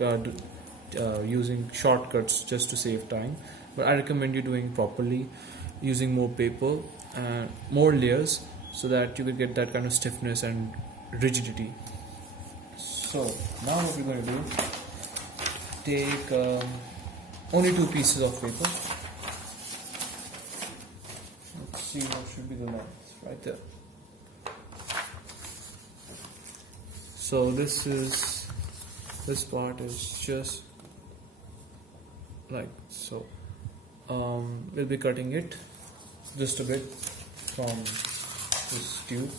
using shortcuts just to save time, but I recommend you doing properly, using more paper and more layers, so that you could get that kind of stiffness and rigidity. So now what we're going to do, take only 2 pieces of paper. Let's see what should be the length right there. So this part is just like so. We'll be cutting it just a bit from this tube.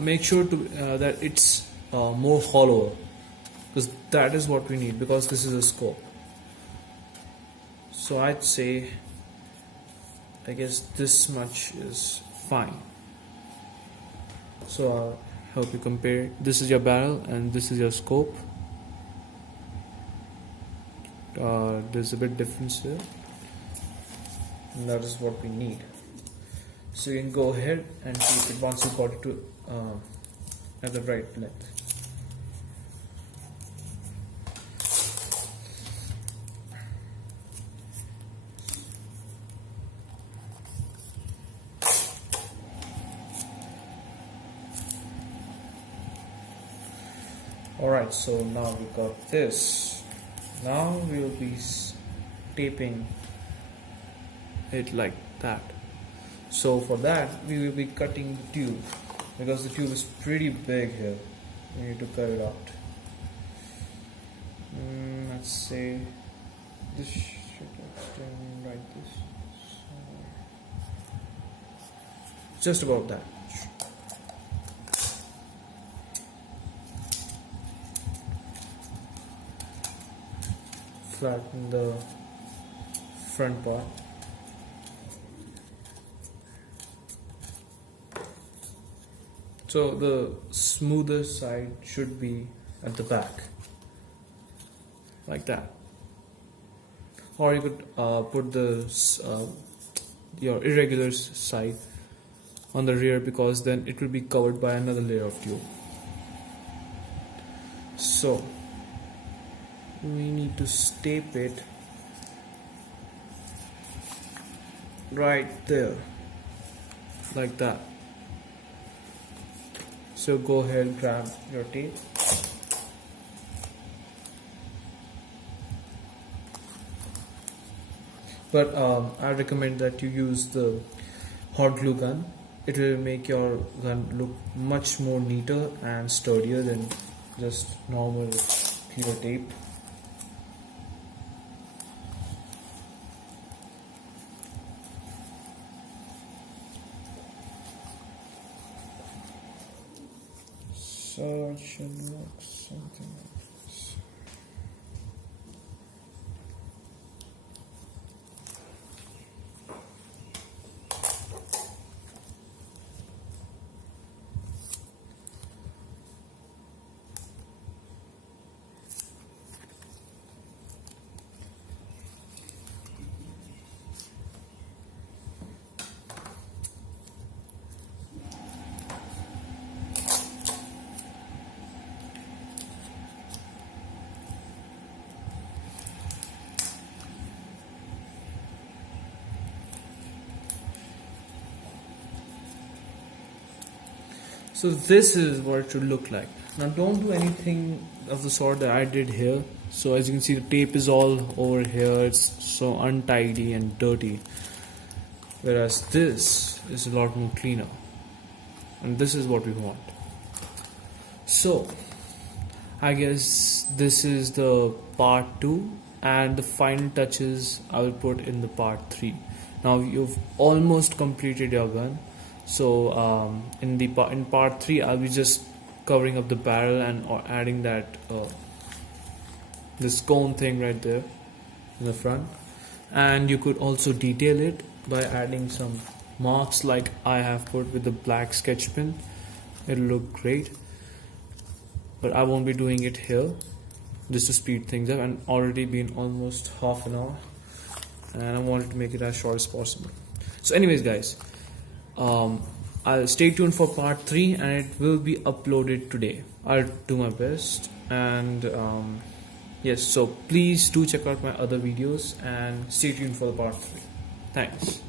Make sure to that it's more hollow, because that is what we need, because this is a scope. So I'd say, I guess this much is fine. So I'll help you compare. This is your barrel and this is your scope. There's a bit difference here, and that is what we need. So you can go ahead and take it once you got it to at the right length. Alright, so now we got this. Now we will be taping it like that. So for that we will be cutting the tube, because the tube is pretty big here. We need to cut it out. Let's say this should extend like this. So just about that. Flatten the front part. So the smoother side should be at the back, like that. Or you could put the your irregular side on the rear, because then it will be covered by another layer of tube. So we need to tape it right there, like that. So go ahead and grab your tape. But I recommend that you use the hot glue gun. It will make your gun look much more neater and sturdier than just normal clear tape. So it should look something like this. So this is what it should look like. Now don't do anything of the sort that I did here. So as you can see, the tape is all over here. It's so untidy and dirty. Whereas this is a lot more cleaner. And this is what we want. So I guess this is the part 2, and the final touches I will put in the part 3. Now you've almost completed your gun. So in part 3 I'll be just covering up the barrel and adding that this cone thing right there in the front, and you could also detail it by adding some marks like I have put with the black sketch pen. It'll look great, but I won't be doing it here. just to speed things up, and already been almost half an hour, and I wanted to make it as short as possible. So anyways guys, I'll stay tuned for part 3, and it will be uploaded today. I'll do my best, and yes, so please do check out my other videos and stay tuned for the part 3. Thanks.